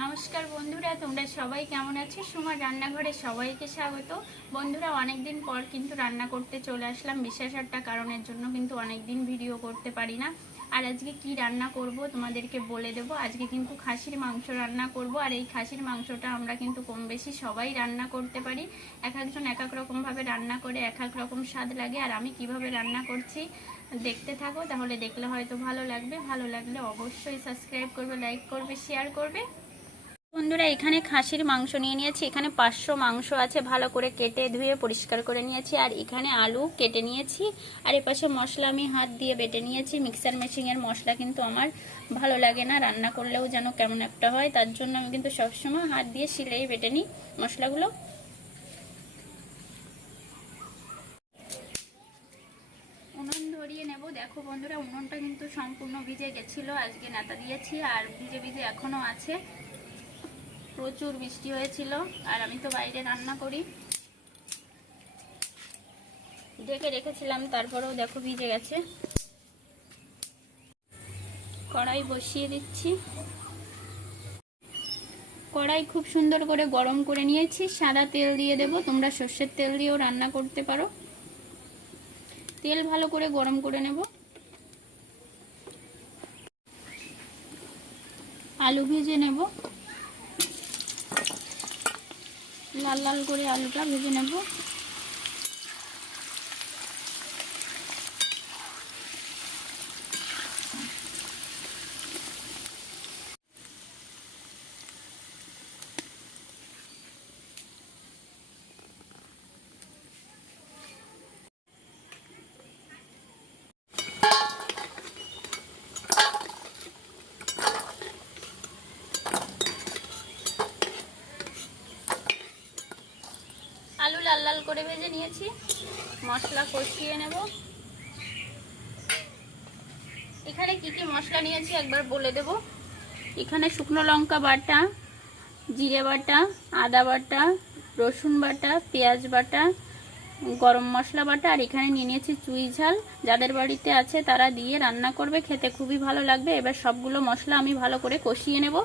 নমস্কার বন্ধুরা, তোমরা সবাই কেমন আছো? সুমার রান্নাঘরে সবাইকে স্বাগত। বন্ধুরা, অনেকদিন পর কিন্তু রান্না করতে চলে আসলাম। বিশেষ একটা কারণের জন্য কিন্তু অনেকদিন ভিডিও করতে পারি না। আর আজকে কি রান্না করব তোমাদেরকে বলে দেব। আজকে কিন্তু খাসির মাংস রান্না করব। আর এই খাসির মাংসটা আমরা কিন্তু কম বেশি সবাই রান্না করতে পারি। এক একজন এক এক রকমভাবে রান্না করে এক এক রকম স্বাদ লাগে। আর আমি কিভাবে রান্না করছি দেখতে থাকো, তাহলে দেখলে হয়তো ভালো লাগবে। ভালো লাগলে অবশ্যই সাবস্ক্রাইব করবে, লাইক করবে, শেয়ার করবে। বন্ধুরা, এখানে খাসির মাংস নিয়ে নিয়েছি। এখানে 500 মাংস আছে, ভালো করে কেটে ধুয়ে পরিষ্কার করে নিয়েছি। আর এখানে আলু কেটে নিয়েছি। আর এপাশে মশলা আমি হাত দিয়ে বেটে নিয়েছি। মিক্সার মেশিনের মশলা কিন্তু আমার ভালো লাগে না, রান্না করলেও যেন কেমন একটা হয়। তার জন্য আমি কিন্তু সবসময় হাত দিয়ে শিলেই বেটে নিই মশলাগুলো। উনুন ধরিয়ে নেব। দেখো বন্ধুরা, উনুনটা কিন্তু সম্পূর্ণ ভিজে গেছিল, আজকে নেতা দিয়েছি। আর ভিজে ভিজে এখনো আছে। প্রচুর বৃষ্টি হয়েছিল, আর আমি তো বাইরে রান্না করি, ঢেকে রেখেছিলাম, তারপরেও দেখো ভিজে গেছে। কড়াই বসিয়ে দিচ্ছি। কড়াই খুব সুন্দর করে গরম করে নিয়েছি। সাদা তেল দিয়ে দেব, তোমরা সর্ষের তেল দিয়েও রান্না করতে পারো। তেল ভালো করে গরম করে নেব। আলু ভেজে নেব, লাল লাল করে আলুটা ভেজে নেব। আলু লাল লাল করে ভেজে নিয়েছি, মশলা কষিয়ে নেব। এখানে কি কি মশলা নিয়েছি একবার বলে দেব। এখানে শুকনো লঙ্কা বাটা, জিরে বাটা, আদা বাটা, রসুন বাটা, পেঁয়াজ বাটা, গরম মশলা বাটা। আর এখানে নিয়ে নিয়েছি চুই ঝাল। যাদের বাড়িতে আছে তারা দিয়ে রান্না করবে, খেতে খুবই ভালো লাগবে। এবার সবগুলো মশলা আমি ভালো করে কষিয়ে নেব।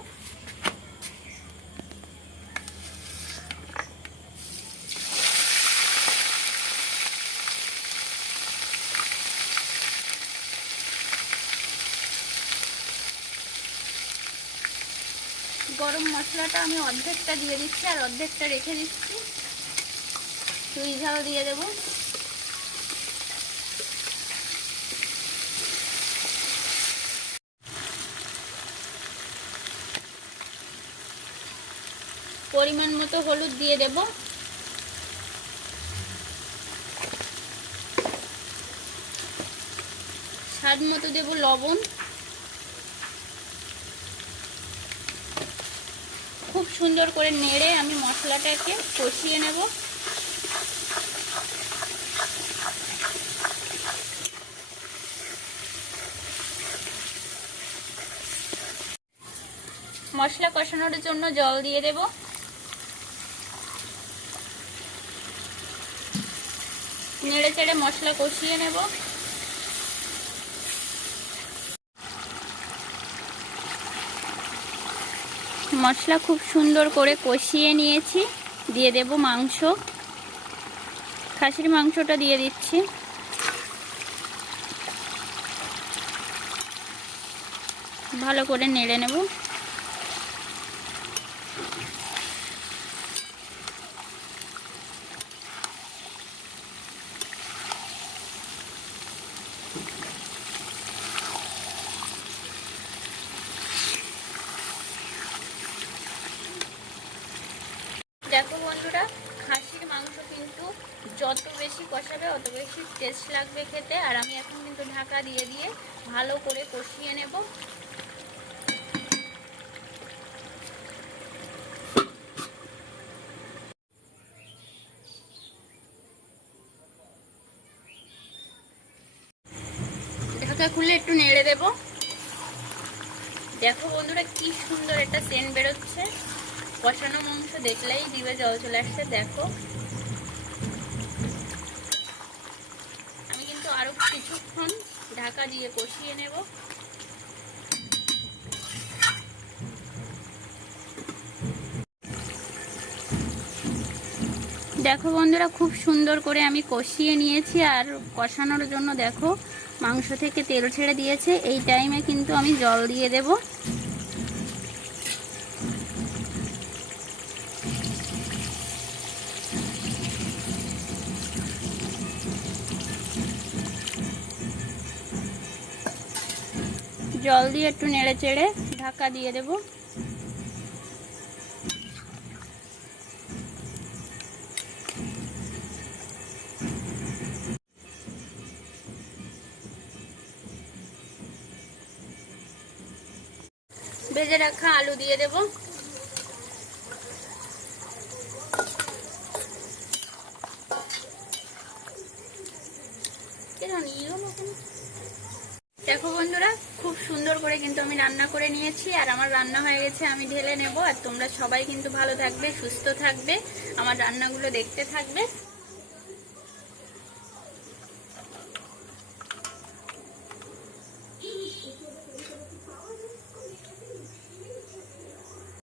গরম মশলাটা আমি অর্ধেকটা দিয়ে দিচ্ছি, আর অর্ধেকটা রেখে দিচ্ছি। চুই ঝাল দিয়ে দেব। পরিমাণ মতো হলুদ দিয়ে দেব। স্বাদ মতো দেব লবণ। খুব সুন্দর করে নেড়ে আমি মশলাটাকে কষিয়ে নেব। মশলা কষানোর জন্য জল দিয়ে দেব। নেড়ে চেড়ে মশলা কষিয়ে নেব। মশলা খুব সুন্দর করে কষিয়ে নিয়েছি। দিয়ে দেব মাংস। খাসির মাংসটা দিয়ে দিচ্ছি। ভালো করে নেড়ে নেব। দেখো বন্ধুরা, খাসির মাংস কিন্তু যত বেশি কষাবে অত বেশি টেস্ট লাগবে খেতে। আর আমি এখন কিন্তু ঢাকা দিয়ে দিয়ে ভালো করে কষিয়ে নেব। ঢাকা খুলে একটু নেড়ে দেব। দেখো বন্ধুরা, কি সুন্দর একটা সেন্ট বেরোচ্ছে। কষানো মাংস দেখলেই জিভে জল চলে আসছে। দেখো, আমি কিন্তু আরো কিছুক্ষণ ঢাকা দিয়ে কষিয়ে নেব। দেখো বন্ধুরা, খুব সুন্দর করে আমি কষিয়ে নিয়েছি। আর কষানোর জন্য দেখো মাংস থেকে তেল ছেড়ে দিয়েছে। এই টাইমে কিন্তু আমি জল দিয়ে দেব। জল দিয়ে একটু নেড়ে চেড়ে ঢাকা দিয়ে দেব। ভেজে রাখা আলু দিয়ে দেব। দেখো বন্ধুরা, খুব সুন্দর করে কিন্তু আমি রান্না করে নিয়েছি। আর আমার রান্না হয়ে গেছে, আমি ঢেলে নেব। আর তোমরা সবাই কিন্তু ভালো থাকবে, সুস্থ থাকবে, আমার রান্নাগুলো দেখতে থাকবে।